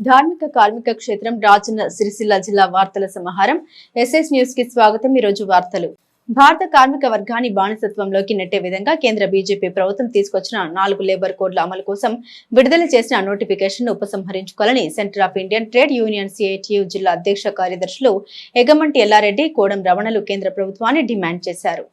ధార్మిక కార్మిక క్షేత్రం రాజన్న సిరిసిల్ల జిల్లా వార్తల సమాహారం. ఎస్ఎస్ న్యూస్కి స్వాగతం. ఈ రోజు వార్తలు. భారత కార్మిక వర్గాన్ని బానిసత్వంలోకి నెట్టే విధంగా కేంద్ర బీజేపీ ప్రభుత్వం తీసుకొచ్చిన నాలుగు లేబర్ కోడ్ల అమలు కోసం విడుదల చేసిన నోటిఫికేషన్ను ఉపసంహరించుకోవాలని Centre of Indian Trade Union CITU జిల్లా అధ్యక్ష కార్యదర్శులు ఎగమంటి ఎల్లారెడ్డి కోడం రమణలు కేంద్ర ప్రభుత్వాన్ని డిమాండ్ చేశారు.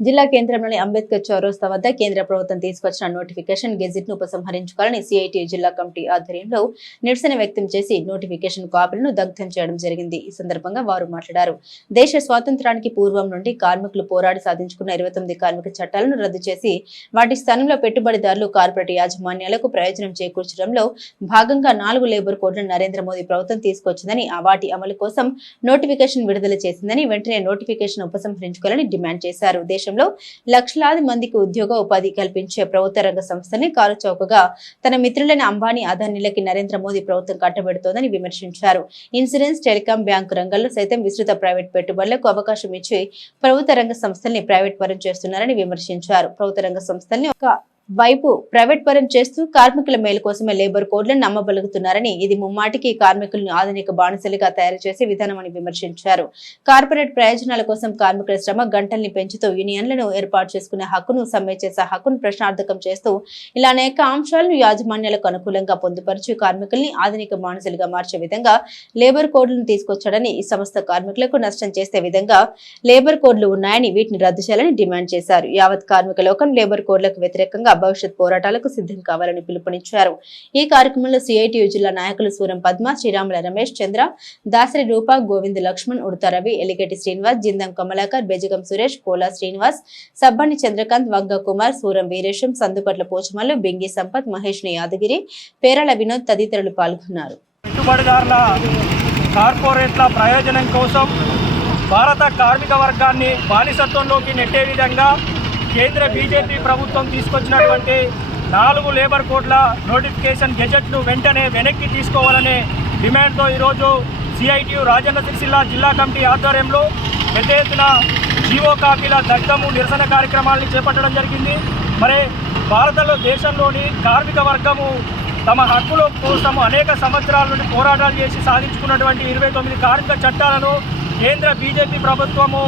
జిల్లా కేంద్రంలోని అంబేద్కర్ చౌరస్తా వద్ద కేంద్ర ప్రభుత్వం తీసుకొచ్చిన నోటిఫికేషన్ గెజిట్ను ఉపసంహరించుకోవాలని సిఐటి జిల్లా కమిటీ ఆధ్వర్యంలో నిరసన వ్యక్తం చేసి నోటిఫికేషన్ కాపీలను దగ్ధం చేయడం జరిగింది. ఈ సందర్భంగా వారు మాట్లాడారు. దేశ స్వాతంత్రానికి పూర్వం నుండి కార్మికులు పోరాడి సాధించుకున్న ఇరవై తొమ్మిది కార్మిక చట్టాలను రద్దు చేసి వాటి స్థానంలో పెట్టుబడిదారులు కార్పొరేట్ యాజమాన్యాలకు ప్రయోజనం చేకూర్చడంలో భాగంగా నాలుగు లేబర్ కోడ్లను నరేంద్ర మోదీ ప్రభుత్వం తీసుకొచ్చిందని ఆ వాటి అమలు కోసం నోటిఫికేషన్ విడుదల చేసిందని వెంటనే నోటిఫికేషన్ ఉపసంహరించుకోవాలని డిమాండ్ చేశారు. దేశంలో లక్షలాది మందికి ఉద్యోగ ఉపాధి కల్పించే ప్రభుత్వ రంగ సంస్థని కారుచౌకగా తన మిత్రులైన అంబానీ అదానీలకి నరేంద్ర మోదీ ప్రభుత్వం కట్టబెడుతోందని విమర్శించారు. ఇన్సూరెన్స్ టెలికాం బ్యాంకు రంగంలో సైతం విస్తృత ప్రైవేట్ పెట్టుబడులకు అవకాశం ఇచ్చి ప్రభుత్వ రంగ సంస్థల్ని ప్రైవేట్ పరం చేస్తున్నారని విమర్శించారు. ప్రభుత్వ రంగ సంస్థల్ని ఒక వైపు ప్రైవేట్ పరం చేస్తూ కార్మికుల మేలు కోసమే లేబర్ కోడ్లను నమ్మబలుగుతున్నారని ఇది ముమ్మాటికి కార్మికులను ఆధునిక బానిసలుగా తయారు చేసే విధానమని విమర్శించారు. కార్పొరేట్ ప్రయోజనాల కోసం కార్మికుల శ్రమ గంటల్ని పెంచుతూ యూనియన్లను ఏర్పాటు చేసుకునే హక్కును సమ్మె చేసే హక్కును ప్రశ్నార్థకం చేస్తూ ఇలా అనేక అంశాలను యాజమాన్యాలకు అనుకూలంగా పొందుపరిచి కార్మికుల్ని ఆధునిక బానిసలుగా మార్చే విధంగా లేబర్ కోడ్లను తీసుకొచ్చాడని ఈ సంస్థ కార్మికులకు నష్టం చేసే విధంగా లేబర్ కోడ్లు ఉన్నాయని వీటిని రద్దు చేయాలని డిమాండ్ చేశారు. యావత్ కార్మిక లోకం లేబర్ కోడ్లకు వ్యతిరేకంగా భవిష్యత్ పోరాటాలకు సిద్ధం కావాలని పిలుపునిచ్చారు. ఈ కార్యక్రమంలో సిఐటియు జిల్లా నాయకులు సూరం పద్మ శ్రీరాముల రమేష్ చంద్ర దాసరి రూప గోవింద్ లక్ష్మణ్ ఉడత రవి ఎలిగేటి శ్రీనివాస్ జిందం కమలాకర్ బెజగం సురేష్ కోలా శ్రీనివాస్ సబ్బని చంద్రకాంత్ వంగ కుమార్ సూరం వీరేశం సందుపట్ల పోచమల్లు బింగి సంపత్ మహేష్ యాదగిరి పేరాల వినోద్ తదితరులు పాల్గొన్నారు. పెట్టుబడిదారుల కార్పొరేట్ల ప్రయోజనం కోసం భారత కార్మిక వర్గాన్ని బానిసత్వంలోకి నెట్టే విధంగా కేంద్ర బీజేపీ ప్రభుత్వం తీసుకొచ్చినటువంటి నాలుగు లేబర్ కోడ్ల నోటిఫికేషన్ గెజెట్ను వెంటనే వెనక్కి తీసుకోవాలనే డిమాండ్తో ఈరోజు సిఐటియు రాజన్న సిరిసిల్ల జిల్లా కమిటీ ఆధ్వర్యంలో పెద్ద ఎత్తున జీవో కాపీల దగ్ధము నిరసన కార్యక్రమాలను చేపట్టడం జరిగింది. మరి భారతలో దేశంలోని కార్మిక వర్గము తమ హక్కుల కోసం అనేక సంవత్సరాల నుండి పోరాటాలు చేసి సాధించుకున్నటువంటి ఇరవై తొమ్మిది కార్మిక చట్టాలను కేంద్ర బీజేపీ ప్రభుత్వము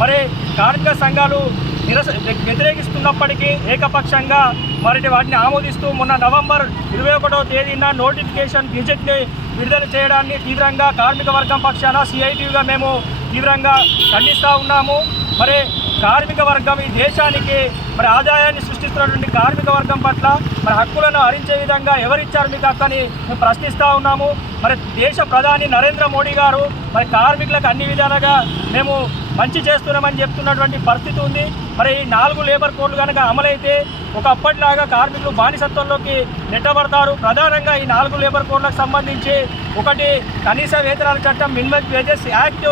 మరి కార్మిక సంఘాలు నిరస వ్యతిరేకిస్తున్నప్పటికీ ఏకపక్షంగా మరిటి వాటిని ఆమోదిస్తూ మొన్న నవంబర్ ఇరవై ఒకటో తేదీన నోటిఫికేషన్ గెజెట్ని విడుదల చేయడాన్ని తీవ్రంగా కార్మిక వర్గం పక్షాన సిఐటీగా మేము తీవ్రంగా ఖండిస్తూ ఉన్నాము. మరి కార్మిక వర్గం ఈ దేశానికి మరి ఆదాయాన్ని సృష్టిస్తున్నటువంటి కార్మిక వర్గం పట్ల మరి హక్కులను హరించే విధంగా ఎవరిచ్చారు మీకు హక్కని మేము ప్రశ్నిస్తూ ఉన్నాము. మరి దేశ ప్రధాని నరేంద్ర మోడీ గారు మరి కార్మికులకు అన్ని విధాలుగా మేము మంచి చేస్తున్నామని చెప్తున్నటువంటి పరిస్థితి ఉంది. మరి ఈ నాలుగు లేబర్ కోడ్లు కనుక అమలైతే ఒకప్పటిలాగా కార్మికులు బానిసత్వంలోకి నెట్టబడతారు. ప్రధానంగా ఈ నాలుగు లేబర్ కోడ్లకు సంబంధించి ఒకటి కనీస వేతనాల చట్టం మినిమం వేజెస్ యాక్ట్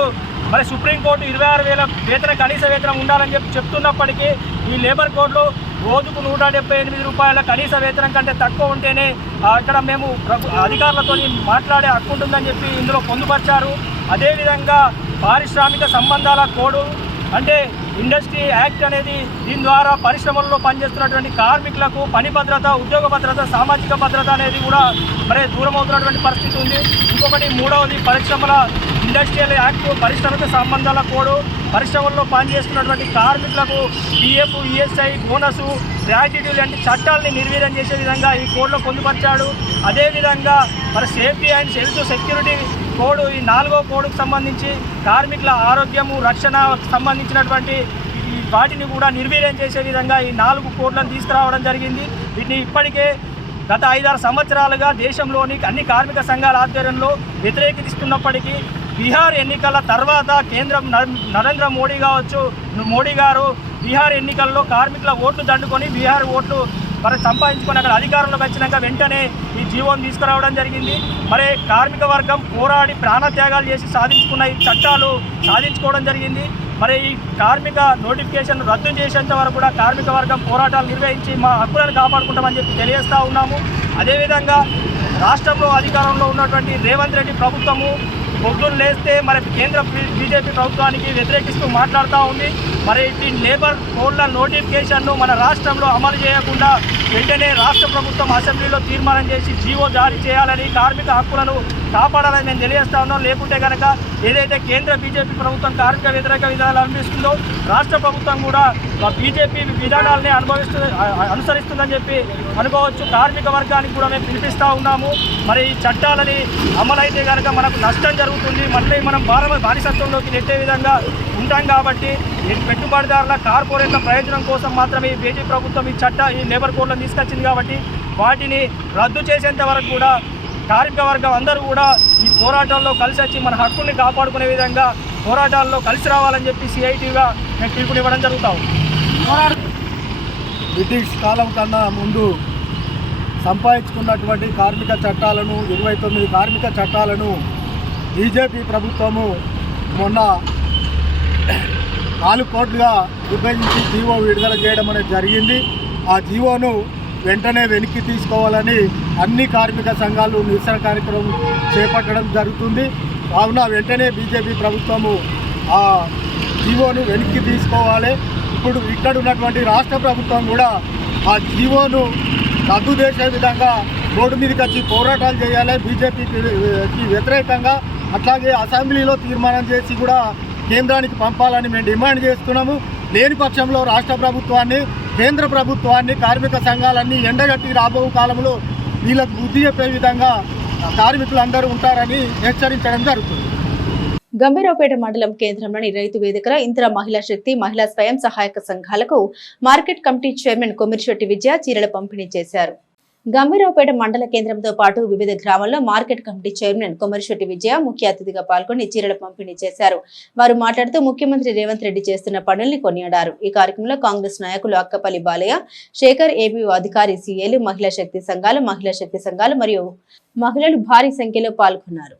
మరి సుప్రీంకోర్టు ఇరవై ఆరు వేల వేతన కనీస వేతనం ఉండాలని చెప్పి చెప్తున్నప్పటికీ ఈ లేబర్ కోడ్లో రోజుకు నూట డెబ్బై ఎనిమిది రూపాయల కనీస వేతనం కంటే తక్కువ ఉంటేనే అక్కడ మేము ప్రభు అధికారులతో మాట్లాడే హక్కు ఉంటుందని చెప్పి ఇందులో పొందుపరిచారు. అదేవిధంగా పారిశ్రామిక సంబంధాల కోడు అంటే ఇండస్ట్రీ యాక్ట్ అనేది దీని ద్వారా పరిశ్రమల్లో పనిచేస్తున్నటువంటి కార్మికులకు పని భద్రత ఉద్యోగ భద్రత సామాజిక భద్రత అనేది కూడా మరి దూరం అవుతున్నటువంటి పరిస్థితి ఉంది. ఇంకొకటి మూడవది పరిశ్రమల ఇండస్ట్రియల్ యాక్ట్ పరిశ్రమకు సంబంధాల కోడ్ పరిశ్రమల్లో పనిచేస్తున్నటువంటి కార్మికులకు పిఎఫ్ ఈఎస్ఐ బోనస్ గ్రాట్యుటీ లాంటి చట్టాలని నిర్వీర్యం చేసే విధంగా ఈ కోడ్లో పొందుపరిచాడు. అదేవిధంగా మరి safety and health security code ఈ నాలుగో కోడ్కు సంబంధించి కార్మికుల ఆరోగ్యము రక్షణ సంబంధించినటువంటి ఈ వాటిని కూడా నిర్వీర్యం చేసే విధంగా ఈ నాలుగు కోడ్లను తీసుకురావడం జరిగింది. వీటిని ఇప్పటికే గత ఐదారు సంవత్సరాలుగా దేశంలోని అన్ని కార్మిక సంఘాల ఆధ్వర్యంలో వ్యతిరేకిస్తున్నప్పటికీ బీహార్ ఎన్నికల తర్వాత కేంద్రం నరేంద్ర మోడీ కావచ్చు మోడీ గారు బీహార్ ఎన్నికల్లో కార్మికుల ఓట్లు దండుకొని బీహార్ ఓట్లు మరి సంపాదించుకొని అక్కడ అధికారంలోకి వచ్చినాక వెంటనే ఈ జీవోని తీసుకురావడం జరిగింది. మరి కార్మిక వర్గం పోరాడి ప్రాణత్యాగాలు చేసి సాధించుకున్న ఈ చట్టాలు సాధించుకోవడం జరిగింది. మరి ఈ కార్మిక నోటిఫికేషన్ రద్దు చేసేంత వరకు కూడా కార్మిక వర్గం పోరాటాలు నిర్వహించి మా హక్కులను కాపాడుకుంటామని చెప్పి తెలియజేస్తూ ఉన్నాము. అదేవిధంగా రాష్ట్రంలో అధికారంలో ఉన్నటువంటి రేవంత్ రెడ్డి ప్రభుత్వము పొద్దున్న లేస్తే మరి కేంద్ర బీజేపీ ప్రభుత్వానికి వ్యతిరేకిస్తూ మాట్లాడుతూ ఉంది. మరి ఈ లేబర్ కోడ్ల నోటిఫికేషన్ను మన రాష్ట్రంలో అమలు చేయకుండా వెంటనే రాష్ట్ర ప్రభుత్వం అసెంబ్లీలో తీర్మానం చేసి జీవో జారీ చేయాలని కార్మిక హక్కులను కాపాడాలని మేము తెలియజేస్తా ఉన్నాం. లేకుంటే కనుక ఏదైతే కేంద్ర బీజేపీ ప్రభుత్వం కార్మిక వ్యతిరేక విధానాలు అనుభవిస్తుందో రాష్ట్ర ప్రభుత్వం కూడా బీజేపీ విధానాలని అనుభవిస్తు అనుసరిస్తుందని చెప్పి అనుకోవచ్చు. కార్మిక వర్గానికి కూడా మేము పిలిపిస్తూ ఉన్నాము. మరి ఈ చట్టాలని అమలైతే కనుక మనకు నష్టం జరుగుతుంది. మళ్ళీ మనం భార బానిసత్వంలోకి నెట్టే విధంగా ఉంటాం కాబట్టి పెట్టుబడిదారుల కార్పొరేట్ల ప్రయోజనం కోసం మాత్రమే ఈ బీజేపీ ప్రభుత్వం ఈ చట్ట ఈ లేబర్ కోడ్లను తీసుకొచ్చింది కాబట్టి వాటిని రద్దు చేసేంత వరకు కూడా కార్మిక వర్గం అందరూ కూడా ఈ పోరాటంలో కలిసి వచ్చి మన హక్కుల్ని కాపాడుకునే విధంగా పోరాటాల్లో కలిసి రావాలని చెప్పి సిఐటిగా మేము పిలుపునివ్వడం జరుగుతాం బ్రిటిష్ కాలం కన్నా ముందు సంపాదించుకున్నటువంటి కార్మిక చట్టాలను ఇరవై తొమ్మిది కార్మిక చట్టాలను బీజేపీ ప్రభుత్వము మొన్న నాలుగు కోట్లుగా విభజించి జీవో విడుదల చేయడం అనేది జరిగింది. ఆ జీవోను వెంటనే వెనక్కి తీసుకోవాలని అన్ని కార్మిక సంఘాలు నిరసన కార్యక్రమం చేపట్టడం జరుగుతుంది. కావున వెంటనే బీజేపీ ప్రభుత్వము ఆ జీవోను వెనక్కి తీసుకోవాలి. ఇప్పుడు ఇక్కడ ఉన్నటువంటి రాష్ట్ర ప్రభుత్వం కూడా ఆ జీవోను రద్దు చేసే విధంగా రోడ్డు మీదకి వచ్చి పోరాటాలు చేయాలి. బీజేపీకి వ్యతిరేకంగా అట్లాగే అసెంబ్లీలో తీర్మానం చేసి కూడా కేంద్రానికి పంపాలని మేము డిమాండ్ చేస్తున్నాము. లేని పక్షంలో రాష్ట్ర ప్రభుత్వాన్ని కేంద్ర ప్రభుత్వాన్ని కార్మిక సంఘాలన్నీ ఎండగట్టి రాబో కాలంలో వీళ్ళకు బుద్ధి చెప్పే విధంగా కార్మికులందరూ ఉంటారని హెచ్చరించడం జరుగుతుంది. గంభీరావుపేట మండలం కేంద్రంలోని రైతు వేదికల ఇందిరా మహిళా శక్తి మహిళా స్వయం సహాయక సంఘాలకు market committee chairman Komirishetti Vijaya చీరలు పంపిణీ చేశారు. గంభీరావుపేట మండల కేంద్రంతో పాటు వివిధ గ్రామాల్లో market committee chairman Komarishetti Vijaya ముఖ్య అతిథిగా పాల్గొని చీరల పంపిణీ చేశారు వారు మాట్లాడుతూ ముఖ్యమంత్రి రేవంత్ రెడ్డి చేస్తున్న పనుల్ని కొనియాడారు ఈ కార్యక్రమంలో కాంగ్రెస్ నాయకులు అక్కపల్లి బాలయ్య శేఖర్ ఏబీ అధికారి సీఏలు మహిళా శక్తి సంఘాలు మహిళా శక్తి సంఘాలు మరియు మహిళలు భారీ సంఖ్యలో పాల్గొన్నారు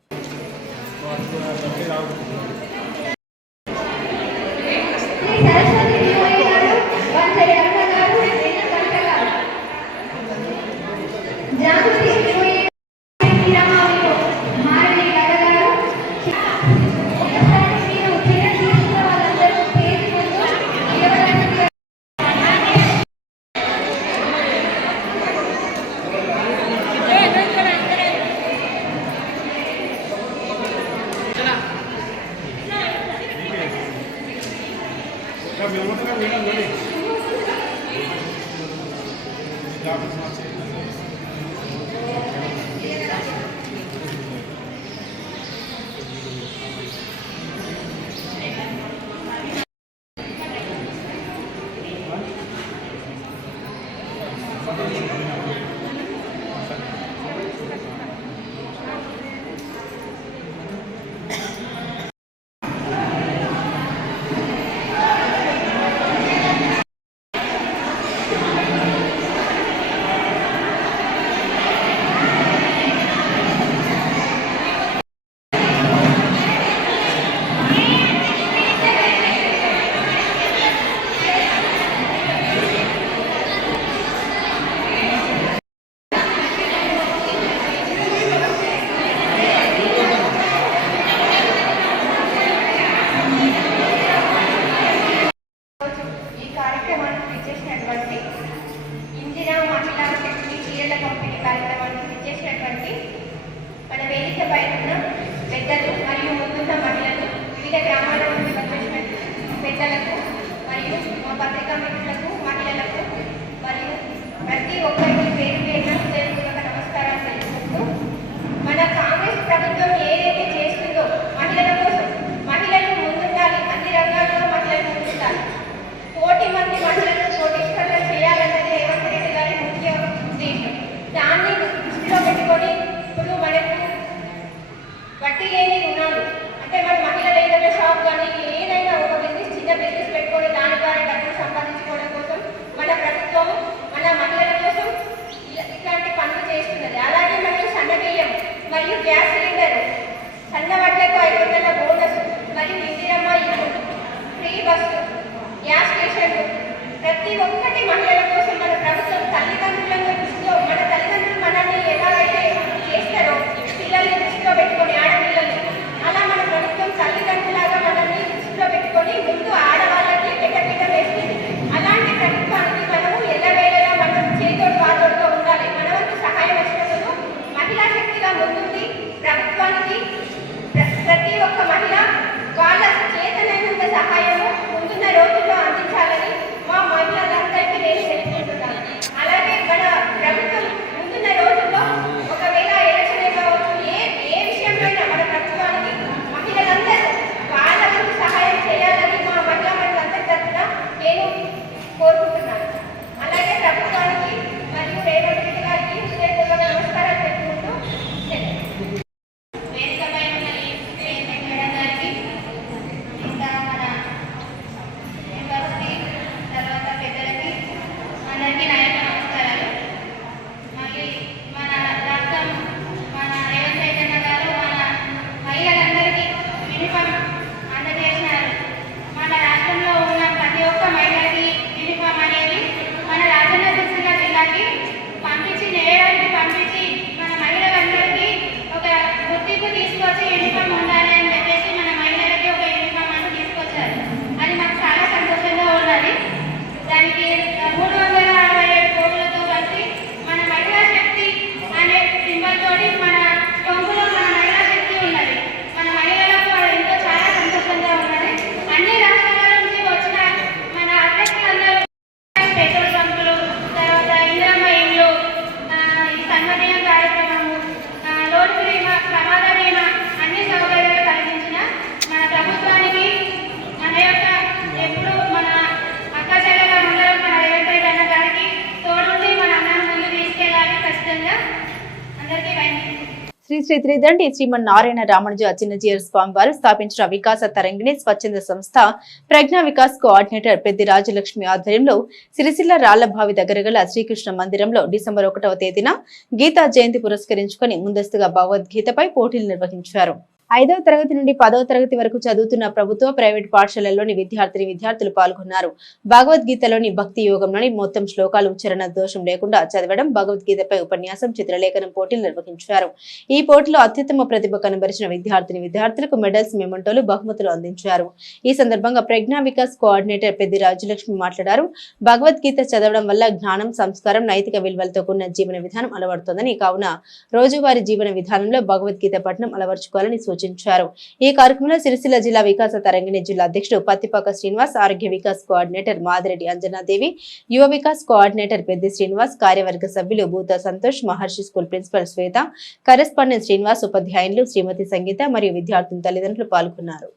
శ్రీ శ్రీ త్రిదండి శ్రీమన్ నారాయణ రామానుజ చిన్నజీయర్ స్వామి వారు స్థాపించిన వికాస తరంగిణి స్వచ్ఛంద సంస్థ ప్రజ్ఞా వికాస్ కోఆర్డినేటర్ పెద్ది రాజలక్ష్మి ఆధ్వర్యంలో సిరిసిల్ల రాళ్ళభావి దగ్గర గల శ్రీకృష్ణ మందిరంలో డిసెంబర్ ఒకటవ తేదీన గీతా జయంతి పురస్కరించుకొని ముందస్తుగా భగవద్గీతపై పోటీలు నిర్వహించారు. ఐదవ తరగతి నుండి పదవ తరగతి వరకు చదువుతున్న ప్రభుత్వ ప్రైవేట్ పాఠశాలల్లోని విద్యార్థిని విద్యార్థులు పాల్గొన్నారు. భగవద్గీతలోని భక్తి యోగంలోని మొత్తం శ్లోకాలు ఉచ్చారణ దోషం లేకుండా చదవడం భగవద్గీతపై ఉపన్యాసం చిత్రలేఖనం పోటీలు నిర్వహించారు. ఈ పోటీలో అత్యుత్తమ ప్రతిభ కనబరిచిన విద్యార్థిని విద్యార్థులకు మెడల్స్ మెమంటోలు బహుమతులు అందించారు. ఈ సందర్భంగా ప్రజ్ఞా వికాస్ కోఆర్డినేటర్ పెద్ది రాజ్యలక్ష్మి మాట్లాడారు. భగవద్గీత చదవడం వల్ల జ్ఞానం సంస్కారం నైతిక విలువలతో కూడిన జీవన విధానం అలవడుతోందని కావున రోజువారీ జీవన విధానంలో భగవద్గీత పఠనం అలవర్చుకోవాలని సూచించారు పూజించారు ఈ కార్యక్రమంలో సిరిసిల్ల జిల్లా వికాస తరంగిణి జిల్లా అధ్యక్షుడు పత్తిపాక శ్రీనివాస్ ఆరోగ్య వికాస్ కోఆర్డినేటర్ మాదిరెడ్డి అంజనాదేవి యువ వికాస్ కోఆర్డినేటర్ పెద్ది శ్రీనివాస్ కార్యవర్గ సభ్యులు Bhoota Santosh Maharshi school principal Shweta correspondent Srinivas ఉపాధ్యాయులు శ్రీమతి సంగీత మరియు విద్యార్థుల తల్లిదండ్రులు పాల్గొన్నారు.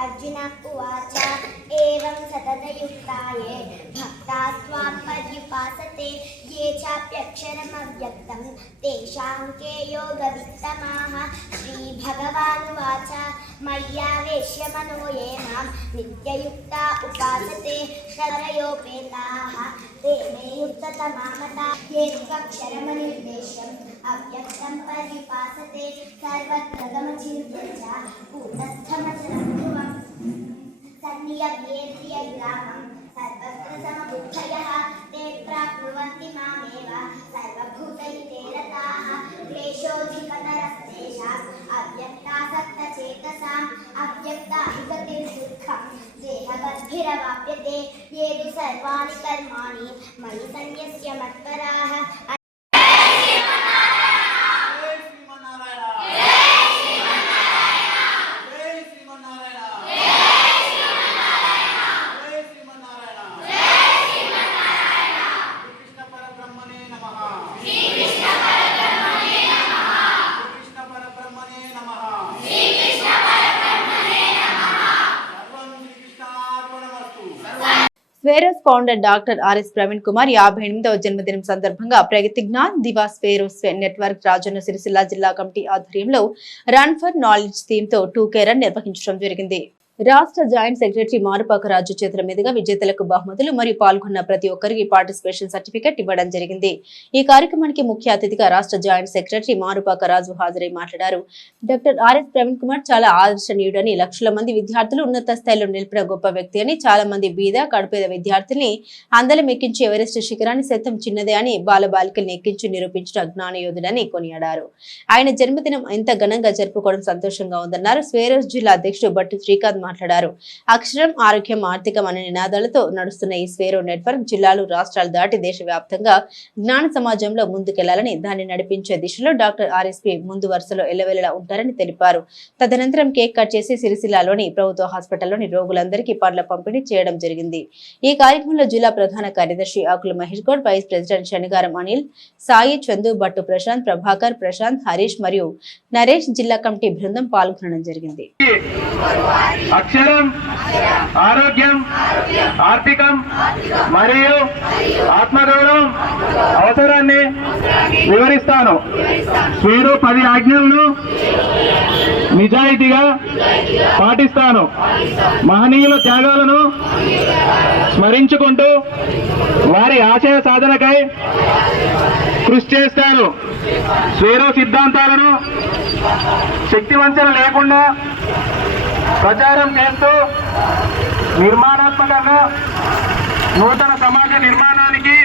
అర్జున ఉవాచ ఏం స్వాం భక్తాస్వాపర్యుపాసతే ये चाप्यक्षरमव्यक्तं तेषां के योगवित्तमाः श्रीभगवानुवाच मय्यावेश्य मनो ये मां नित्ययुक्ता उपासते श्रद्धयोपेताः ते मे युक्ततमामता ये त्वक्षरमनिर्देश्यम् अव्यक्तं पर्युपासते सर्वत्र गमचिन्त्य च कूटस्थमचलं ध्रुवम् सन्नियभ्येन्द्रियग्रामं सर्वत्र समबुद्धयः ते प्राप्नुवन्ति मामेव सर्वभूतहिते रताः क्लेशोऽधिकतरस्तेषाम् अव्यक्तासक्तचेतसाम् अव्यक्ता हि गतिर्दुःखं देहबद्भिरवाप्यते ये तु सर्वाणि कर्माणि मयि सन्न्यस्य मत्पराः Swaeroes founder doctor RS Praveen Kumar యాభై ఎనిమిదవ జన్మదినం సందర్భంగా ప్రగతి జ్ఞాన్ దివాస్ స్వేరోస్ నెట్వర్క్ రాజన్న సిరిసిల్ల జిల్లా కమిటీ ఆధ్వర్యంలో రన్ ఫర్ నాలెడ్జ్ థీమ్తో టూ కే రన్ నిర్వహించడం జరిగింది. రాష్ట్ర జాయింట్ సెక్రటరీ మారుపాక రాజు చేతుల మీదుగా విజేతలకు బహుమతులు మరియు పాల్గొన్న ప్రతి ఒక్కరికి పార్టిసిపేషన్ సర్టిఫికెట్ ఇవ్వడం జరిగింది. ఈ కార్యక్రమానికి ముఖ్య అతిథిగా రాష్ట్ర జాయింట్ సెక్రటరీ మారుపాక రాజు హాజరై మాట్లాడారు. డాక్టర్ ఆర్ఎస్ ప్రవీణ్ కుమార్ చాలా ఆదర్శనీయుడని లక్షల మంది విద్యార్థులు ఉన్నత స్థాయిలో నిలిపిన గొప్ప వ్యక్తి అని చాలా మంది బీద కడుపేద విద్యార్థుల్ని అందలం ఎక్కించి ఎవరెస్ట్ శిఖరాన్ని సైతం చిన్నదే అని బాలబాలికల్ని ఎక్కించి నిరూపించిన జ్ఞానయోధుడని కొనియాడారు. ఆయన జన్మదినం ఎంత ఘనంగా జరుపుకోవడం సంతోషంగా ఉందన్నారు. స్వేరస్ జిల్లా అధ్యక్షుడు భట్టి శ్రీకాంత్ మాట్లాడారు. అక్షరం ఆరోగ్యం ఆర్థికం అనే నినాదాలతో నడుస్తున్న ఈ స్వేరో నెట్వర్క్ జిల్లాలు రాష్ట్రాలు దాటి దేశవ్యాప్తంగా జ్ఞాన సమాజంలో ముందుకెళ్ళాలని దాన్ని నడిపించే దిశలో డాక్టర్ ఆర్ఎస్పీ ముందు వరుసలో ఎల్లవెల్లలా ఉంటారని తెలిపారు. తదనంతరం కేక్ కట్ చేసి సిరిసిల్లాలోని ప్రభుత్వ హాస్పిటల్లోని రోగులందరికీ పండ్ల పంపిణీ చేయడం జరిగింది. ఈ కార్యక్రమంలో జిల్లా ప్రధాన కార్యదర్శి ఆకుల మహేష్ గౌడ్ వైస్ ప్రెసిడెంట్ శనిగారం అనిల్ సాయి చందు భట్టు ప్రశాంత్ ప్రభాకర్ ప్రశాంత్ హరీష్ మరియు నరేష్ జిల్లా కమిటీ బృందం పాల్గొనడం జరిగింది. అక్షరం ఆరోగ్యం ఆర్థికం మరియు ఆత్మగౌరవం. అవసరాన్ని వివరిస్తాను. మీరు పది ఆజ్ఞలను నిజాయితీగా పాటిస్తాను. మహనీయుల త్యాగాలను స్మరించుకుంటూ వారి ఆశయ సాధనకై కృషి చేస్తాను. స్వేరో సిద్ధాంతాలను శక్తివంచన లేకుండా ప్రచారం చేస్తూ నిర్మాణాత్మకంగా నూతన సమాజ నిర్మాణానికి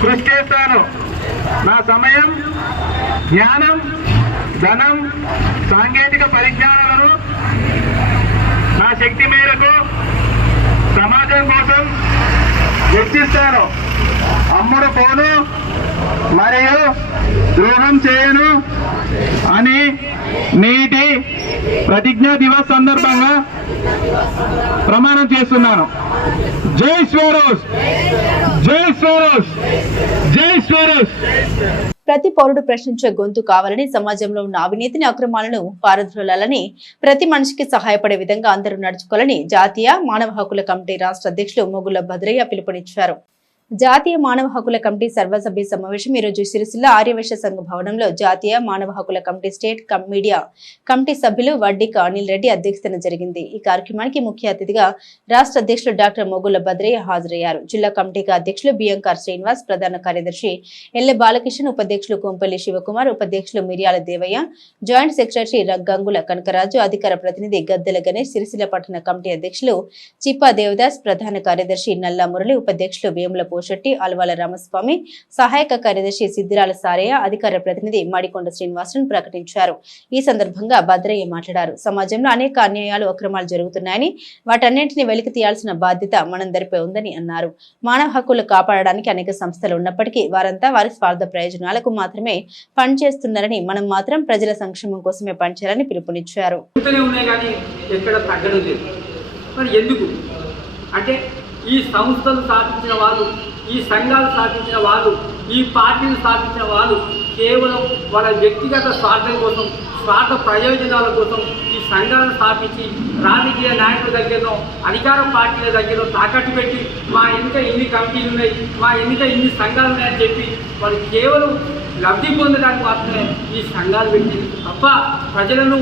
కృషి చేస్తాను. నా సమయం జ్ఞానం ధనం సాంకేతిక పరిజ్ఞానాలను నా శక్తి మేరకు సమాజం కోసం వెచ్చిస్తాను అమ్ముడు పోను మరియు ద్రోహం చేయను అని నేటి ప్రతిజ్ఞా దివస్ సందర్భంగా ప్రమాణం చేస్తున్నాను. జై స్వరోస్ జై స్వరోస్ జై స్వరోస్ ప్రతి పౌరుడు ప్రశ్నించే గొంతు కావాలని సమాజంలో ఉన్న అవినీతిని అక్రమాలను పారద్రోలాలని ప్రతి మనిషికి సహాయపడే విధంగా అందరూ నడుచుకోవాలని జాతీయ మానవ హక్కుల కమిటీ రాష్ట్ర అధ్యక్షులు మొగుల భద్రయ్య పిలుపునిచ్చారు. జాతీయ మానవ హక్కుల కమిటీ సర్వసభ్య సమావేశం ఈరోజు సిరిసిల్ల ఆర్యవేశ సంఘ భవనంలో జాతీయ మానవ హక్కుల committee state cum media committee సభ్యులు వడ్డిక అనిల్ రెడ్డి అధ్యక్షతన జరిగింది. ఈ కార్యక్రమానికి ముఖ్య అతిథిగా రాష్ట్ర అధ్యక్షులు డాక్టర్ మొగుల భద్రయ్య హాజరయ్యారు. జిల్లా కమిటీకి అధ్యక్షులు బియంకార్ శ్రీనివాస్ ప్రధాన కార్యదర్శి ఎల్లె బాలకిషన్ ఉపాధ్యక్షులు కొంపల్లి శివకుమార్ ఉపాధ్యక్షులు మిర్యాల దేవయ్య జాయింట్ సెక్రటరీ గంగుల కనకరాజు అధికార ప్రతినిధి గద్దెల గణేష్ సిరిసిల్ల పట్టణ కమిటీ అధ్యక్షులు చిప్పా దేవదాస్ ప్రధాన కార్యదర్శి నల్లా మురళి ఉపాధ్యక్షులు వేముల శెట్టి అల్వాల రామస్వామి సహాయక కార్యదర్శి సిద్దిరాల సారయ్య అధికార ప్రతినిధి మాడికొండ శ్రీనివాసులను ప్రకటించారు. ఈ సందర్భంగా భద్రయ్య మాట్లాడారు. సమాజంలో అనేక అన్యాయాలు అక్రమాలు జరుగుతున్నాయని వాటన్నింటినీ వెలికి తీయాల్సిన బాధ్యత మనందరిపై ఉందని అన్నారు. మానవ హక్కులు కాపాడడానికి అనేక సంస్థలు ఉన్నప్పటికీ వారంతా వారి స్వార్థ ప్రయోజనాలకు మాత్రమే పనిచేస్తున్నారని మనం మాత్రం ప్రజల సంక్షేమం కోసమే పనిచేయాలని పిలుపునిచ్చారు. మరి ఎందుకు? అంటే ఈ సంస్థలు స్థాపించిన వాళ్ళు ఈ సంఘాలు స్థాపించిన వాళ్ళు ఈ పార్టీలు స్థాపించిన వాళ్ళు కేవలం వాళ్ళ వ్యక్తిగత స్వార్థం కోసం స్వార్థ ప్రయోజనాల కోసం ఈ సంఘాలను స్థాపించి రాజకీయ నాయకుల దగ్గరనో అధికార పార్టీల దగ్గరనో తాకట్టు పెట్టి మా ఎన్నిక ఇన్ని కమిటీలు ఉన్నాయి మా ఎన్నిక ఇన్ని సంఘాలు ఉన్నాయని చెప్పి వాళ్ళు కేవలం లబ్ధి పొందడానికి మాత్రమే ఈ సంఘాలు పెట్టింది. తప్ప ప్రజలను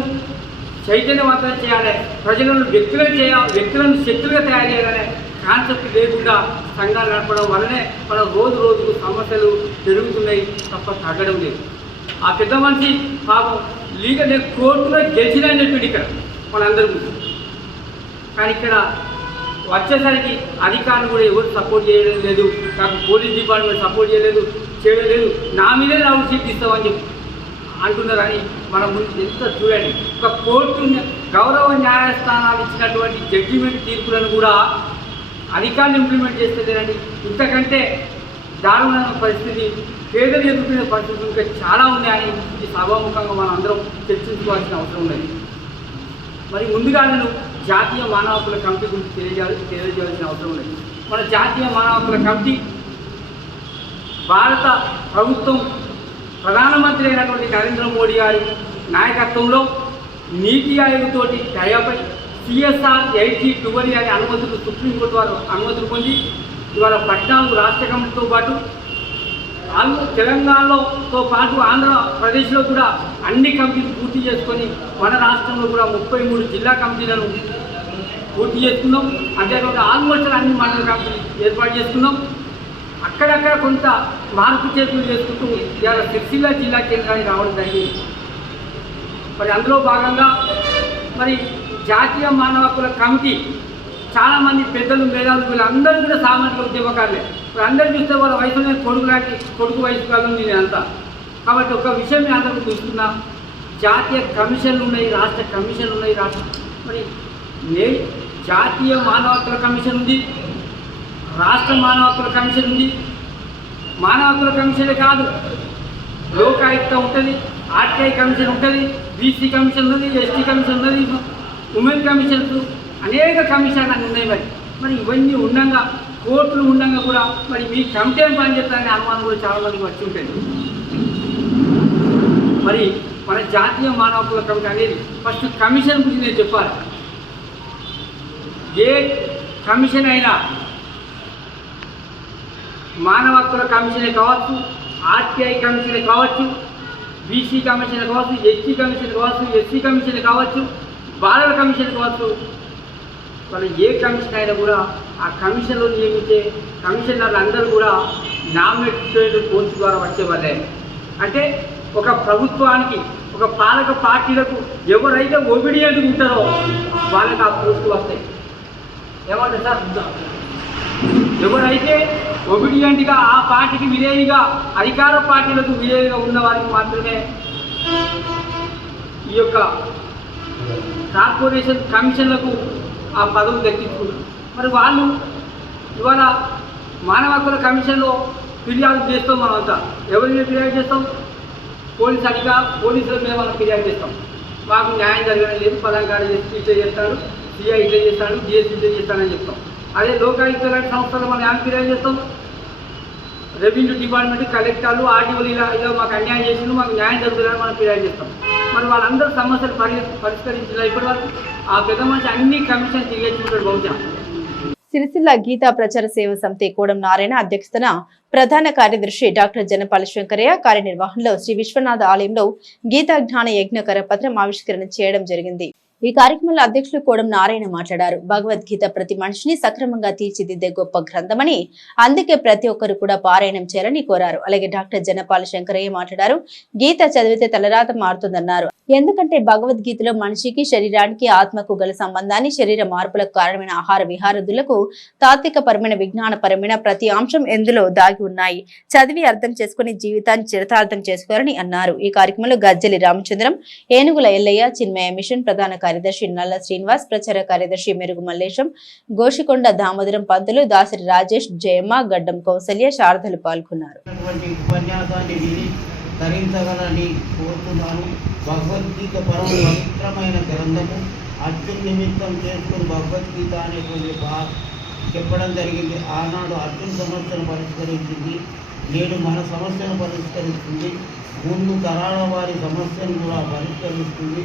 చైతన్యవంతం చేయాలి ప్రజలను వ్యక్తులను చేయాలి వ్యక్తులను శక్తులుగా తయారు చేయాలనే కాన్సెప్ట్ లేకుండా సంఘాలు నడపడం వల్లనే మన రోజు రోజుకు సమస్యలు పెరుగుతున్నాయి తప్ప తగ్గడం లేదు. ఆ పెద్ద మనిషి పాపం లీగల్ నేను కోర్టులో గెలిచిన చెప్పింది ఇక్కడ మనందరి ముందు కానీ ఇక్కడ వచ్చేసరికి అధికారులు కూడా ఎవరు సపోర్ట్ చేయడం లేదు నాకు పోలీస్ డిపార్ట్మెంట్ సపోర్ట్ చేయలేదు చేయడం లేదు. నా మీదే రావు సీట్ ఇస్తామని చెప్పి అంటున్నారని మనం ముందు ఎంత చూడండి. ఒక కోర్టు గౌరవ న్యాయస్థానాలు ఇచ్చినటువంటి జడ్జిమెంట్ తీర్పులను కూడా అధికారులు ఇంప్లిమెంట్ చేస్తలేరండి ఇంతకంటే దారుణమైన పరిస్థితి పేదలు ఎదుర్కొనే పరిస్థితులు ఇంకా చాలా ఉన్నాయని ఈ సభాముఖంగా మనం అందరం చర్చించుకోవాల్సిన అవసరం ఉన్నది. మరి ముందుగా నేను జాతీయ మానవ హక్కుల కమిటీ గురించి తెలియజేయాలి తెలియజేయాల్సిన అవసరం ఉన్నది. మన జాతీయ మానవ హక్కుల కమిటీ భారత ప్రభుత్వం ప్రధానమంత్రి అయినటువంటి నరేంద్ర మోడీ గారి నాయకత్వంలో నీతి ఆయోగ్ తోటి టైఅప్ సిఎస్ఆర్ ఎయిటీ టువరి అనే అనుమతులు సుప్రీంకోర్టు వారు అనుమతులు పొంది ఇవాళ పద్నాలుగు రాష్ట్ర కమిటీతో పాటు ఆంధ్ర తెలంగాణలోతో పాటు ఆంధ్రప్రదేశ్లో కూడా అన్ని కమిటీలు పూర్తి చేసుకొని మన రాష్ట్రంలో కూడా ముప్పై మూడు జిల్లా కమిటీలను పూర్తి చేసుకున్నాం. అంతేకాకుండా ఆల్మోస్ట్ అన్ని మండల కమిటీలు ఏర్పాటు చేసుకున్నాం. అక్కడక్కడ కొంత మార్పు చేతులు చేసుకుంటూ ఇవాళ సిరిసిల్ల జిల్లా కేంద్రానికి రావడం జరిగింది. మరి అందులో భాగంగా మరి జాతీయ మానవ హక్కుల కమిటీ చాలామంది పెద్దలు మేధావులు వీళ్ళందరూ కూడా సామాజిక ఉద్యమకారులే. అందరూ చూస్తే వాళ్ళ వయసులో కొడుకు లాంటి కొడుకు వయసు కాలం నేను అంతా. కాబట్టి ఒక విషయం నేను అందరూ చూస్తున్నా జాతీయ కమిషన్లు ఉన్నాయి రాష్ట్ర కమిషన్లు ఉన్నాయి రాష్ట్ర మరి నే జాతీయ మానవ హక్కుల కమిషన్ ఉంది రాష్ట్ర మానవ హక్కుల కమిషన్ ఉంది. మానవ హక్కుల కమిషనే కాదు లోకాయుక్త ఉంటుంది ఆర్టీఐ కమిషన్ ఉంటుంది బీసీ కమిషన్ ఉంది ఎస్టీ కమిషన్ ఉన్నది ఉమెన్ కమిషన్స్ అనేక కమిషన్లు అన్నీ ఉన్నాయి మరి. మరి ఇవన్నీ ఉండగా కోర్టులు ఉండగా కూడా మరి మీ కమిటీ పని చేస్తారనే అనుమానం కూడా చాలా మందికి వచ్చి ఉంటుంది. మరి మన జాతీయ మానవ హక్కుల కమిటీ అనేది ఫస్ట్ కమిషన్ గురించి నేను చెప్పాలి. ఏ కమిషన్ అయినా మానవ హక్కుల కమిషనే కావచ్చు ఆర్టీఐ కమిషనే కావచ్చు బీసీ కమిషన్ కావచ్చు ఎస్టీ కమిషన్ కావచ్చు ఎస్సీ కమిషన్ కావచ్చు బాలల కమిషన్ కావచ్చు. వాళ్ళు ఏ కమిషన్ అయినా కూడా ఆ కమిషన్లో నియమించే కమిషనర్లు అందరూ కూడా నామినేటెడ్ పోస్ట్ ద్వారా వచ్చే వాళ్ళే అంటే ఒక ప్రభుత్వానికి ఒక పాలక పార్టీలకు ఎవరైతే ఒబిడియంట్ ఉంటారో వాళ్ళకి ఆ పోస్టులు వస్తాయి. ఏమంటారు సార్? ఎవరైతే ఒబిడియంట్గా ఆ పార్టీకి విధేయుగా అధికార పార్టీలకు విధేయుగా ఉన్న వారికి మాత్రమే ఈ యొక్క కార్పొరేషన్ కమిషన్లకు ఆ పదవులు దక్కించుకున్నారు మరి వాళ్ళు ఇవాళ మానవ హక్కుల కమిషన్లో ఫిర్యాదు చేస్తాం మనమంతా. అంతా ఎవరిని ఫిర్యాదు చేస్తాం? పోలీస్ అడిగా పోలీసుల మీద మనం ఫిర్యాదు చేస్తాం. మాకు న్యాయం జరగడం లేదు పదంగాడు ఇట్లా చేస్తాడు సిఐ ఇట్లా చేస్తాడు డిఎస్పీ ఇట్లా చేస్తాడని చెప్తాం. అదే లోకాయుక్త లాంటి సంస్థలు మనం ఏం ఫిర్యాదు చేస్తాం? రెవెన్యూ డిపార్ట్మెంట్ కలెక్టర్లు ఆర్టీఓలు ఇలా ఇలా మాకు అన్యాయం చేసిండు మాకు న్యాయం జరుగుతుందని మనం ఫిర్యాదు చేస్తాం. మరి వాళ్ళందరూ సమస్యలు పరి పరిష్కరించలే ఇప్పటి వరకు ఆ పెద్ద మనిషి అన్ని కమిషన్ తిరిగేసుకుంటాడు బహుశా. సిరిసిల్ల గీతా ప్రచార సేవ సమితి కోడం నారాయణ అధ్యక్షతన ప్రధాన కార్యదర్శి డాక్టర్ జనపాల శంకరయ్య కార్యనిర్వహణలో శ్రీ విశ్వనాథ ఆలయంలో గీతా జ్ఞాన యజ్ఞ కరపత్రం ఆవిష్కరణ చేయడం జరిగింది. ఈ కార్యక్రమంలో అధ్యక్షులు కోడం నారాయణ మాట్లాడారు. భగవద్గీత ప్రతి మనిషిని సక్రమంగా తీర్చిదిద్దే గొప్ప గ్రంథమని అందుకే ప్రతి ఒక్కరు కూడా పారాయణం చేయాలని కోరారు. అలాగే డాక్టర్ జనపాల శంకరయ్య మాట్లాడారు. గీత చదివితే తలరాత మారుతుందన్నారు. ఎందుకంటే భగవద్గీతలో మనిషికి శరీరానికి ఆత్మకు గల సంబంధాన్ని శరీర మార్పులకు కారణమైన ఆహార విహారదులకు తాత్విక పరమైన విజ్ఞాన పరమైన ప్రతి అంశం ఎందులో దాగి ఉన్నాయి. చదివి అర్థం చేసుకుని జీవితాన్ని చిరతార్థం చేసుకోవాలని అన్నారు. ఈ కార్యక్రమంలో గజ్జలి రామచంద్రం ఏనుగుల ఎల్లయ్య చిన్మయ మిషన్ ప్రధాన కార్యదర్శి నల్ల శ్రీనివాస్ ప్రచార కార్యదర్శి మెరుగు మల్లేశం గోషికొండ దామోదరం పంతులు దాసరి రాజేష్ జయమ్మ గడ్డం కౌసల్య శారదలు పాల్గొన్నారు. ధరించగలని కోరుతున్నాను. భగవద్గీత పరమ పవిత్రమైన గ్రంథము అర్జున్ నిమిత్తం చేసుకుని భగవద్గీత అనేటువంటి బా చెప్పడం జరిగింది. ఆనాడు అర్జున్ సమస్యను పరిష్కరించింది. నేడు మన సమస్యను పరిష్కరిస్తుంది. ముందు తరాల వారి సమస్యను కూడా పరిష్కరిస్తుంది.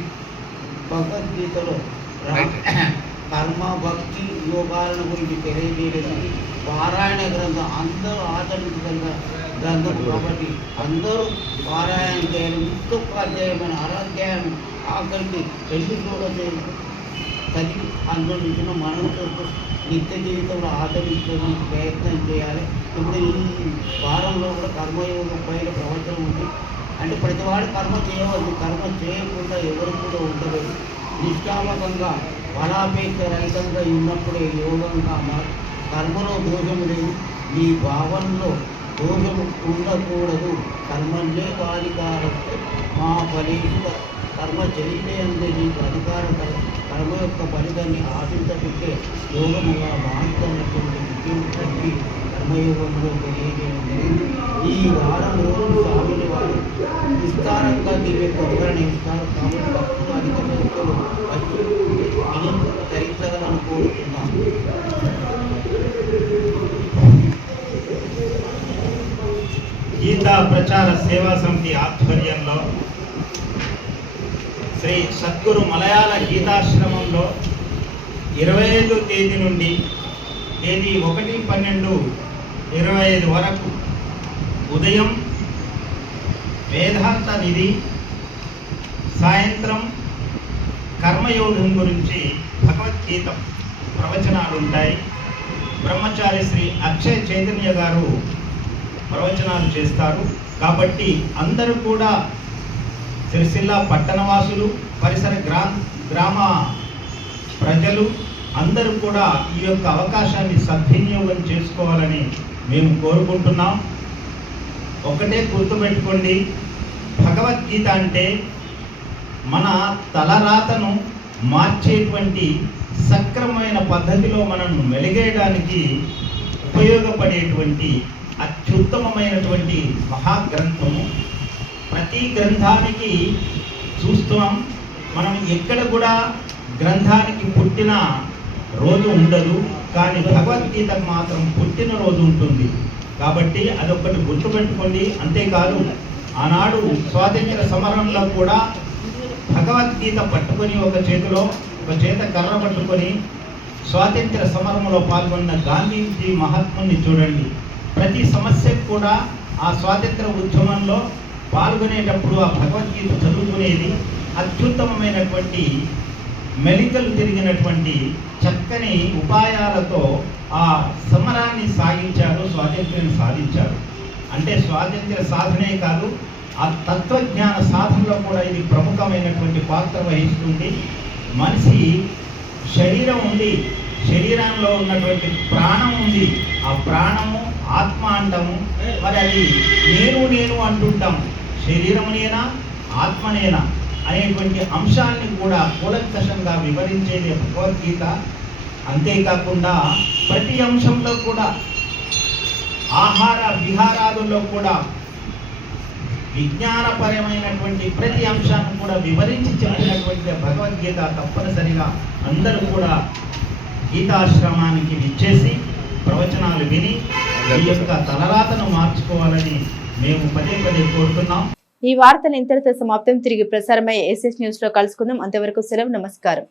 భగవద్గీతలో కర్మ భక్తి యోగాలను గురించి తెలియజేయడానికి పారాయణ గ్రంథం అందరూ ఆచరించగల గ్రంథం కాబట్టి అందరూ పారాయణం చేయాలి అధ్యాయమైన అరాధ్యాయం ఆఖరికి రెండు శ్లోకాలు చదివి నుంచి మనం నిత్య జీవితంలో ఆచరించడానికి ప్రయత్నం చేయాలి. ఇప్పుడు ఈ వారంలో కూడా కర్మయోగం పైన ప్రవచనం ఉంది. అంటే ప్రతివాడు కర్మ చేయవద్దు. కర్మ చేయకుండా ఎవరు కూడా ఉండలేదు నిష్కామకంగా ఫలాపేక్ష రహితంగా ఉన్నప్పుడే యోగంగా మారు కర్మలో దోషం లేదు. నీ భావనలో దోషము ఉండకూడదు. కర్మలే కాలికారస్తే మా ఫలిత కర్మ చరిత్ర అందే నీకు అధికార కర్మ యొక్క ఫలితాన్ని ఆశించబెట్టే యోగముగా మారుతున్నటువంటి విద్యుత్కి కర్మయోగంలో తెలియజేయడం ఈ వారం రోజులు స్వామిని వారు విస్తారంగా దీని యొక్క వివరణ ఇస్తారు కాబట్టి భక్తులు అధిక సంఖ్యలో వచ్చి విని ధరించగలను కోరుతున్నాను గీతా ప్రచార సేవా సమితి ఆధ్వర్యంలో శ్రీ సద్గురు మలయాళ గీతాశ్రమంలో ఇరవై ఐదు తేదీ నుండి తేదీ ఒకటి పన్నెండు ఇరవై ఐదు వరకు ఉదయం వేదాంత నిధి సాయంత్రం కర్మయోగం గురించి భగవద్గీత ప్రవచనాలు ఉంటాయి బ్రహ్మచారి శ్రీ అక్షయ్ చైతన్య గారు ప్రవచనాలు చేస్తారు. కాబట్టి అందరూ కూడా సిరిసిల్ల పట్టణవాసులు పరిసర గ్రా గ్రామ ప్రజలు అందరూ కూడా ఈ యొక్క అవకాశాన్ని సద్వినియోగం చేసుకోవాలని మేము కోరుకుంటున్నాం. ఒకటే గుర్తుపెట్టుకోండి భగవద్గీత అంటే మన తలరాతను మార్చేటువంటి సక్రమైన పద్ధతిలో మనం మెలిగేయడానికి ఉపయోగపడేటువంటి అత్యుత్తమమైనటువంటి మహాగ్రంథము. ప్రతి గ్రంథానికి చూస్తున్నాం. మనం ఎక్కడ కూడా గ్రంథానికి పుట్టిన రోజు ఉండదు కానీ భగవద్గీతకు మాత్రం పుట్టిన రోజు ఉంటుంది. కాబట్టి అదొకటి గుర్తుపెట్టుకోండి. అంతేకాదు ఆనాడు స్వాతంత్ర సమరంలో కూడా భగవద్గీత పట్టుకొని ఒక చేతిలో ఒక చేత కర్ర పట్టుకొని స్వాతంత్ర సమరంలో పాల్గొన్న గాంధీజీ మహాత్ముని చూడండి. ప్రతి సమస్యకు కూడా ఆ స్వాతంత్ర ఉద్యమంలో పాల్గొనేటప్పుడు ఆ భగవద్గీత చదువుకునేది అత్యుత్తమమైనటువంటి మెలికలు తిరిగినటువంటి చక్కని ఉపాయాలతో ఆ సమరాన్ని సాగించారు స్వాతంత్ర్యం సాధించారు అంటే స్వాతంత్ర సాధనే కాదు ఆ తత్వజ్ఞాన సాధనలో కూడా ఇది ప్రముఖమైనటువంటి పాత్ర వహిస్తుంది. మనిషి శరీరం ఉంది శరీరంలో ఉన్నటువంటి ప్రాణం ఉంది. ఆ ప్రాణము ఆత్మ అంటాము. మరి అది నేను నేను అంటుంటాం. శరీరమునేనా ఆత్మనేనా అనేటువంటి అంశాన్ని కూడా కూలంకషంగా వివరించేది భగవద్గీత. అంతేకాకుండా ప్రతి అంశంలో కూడా ఆహార విహారాలలో కూడా విజ్ఞానపరమైనటువంటి ప్రతి అంశాన్ని కూడా వివరించి చెప్పినటువంటి భగవద్గీత తప్పనిసరిగా అందరూ కూడా గీతాశ్రమానికి విచ్చేసి ప్రవచనాలు విని ఈ యొక్క తలరాతను మార్చుకోవాలని మేము పదే పదే కోరుతున్నాం. ఈ వార్తలు ఇంతటితో సమాప్తం. తిరిగి ప్రసారమయ్యే ఎస్ఎస్ న్యూస్లో కలుసుకుందాం. అంతవరకు సెలవు నమస్కారం.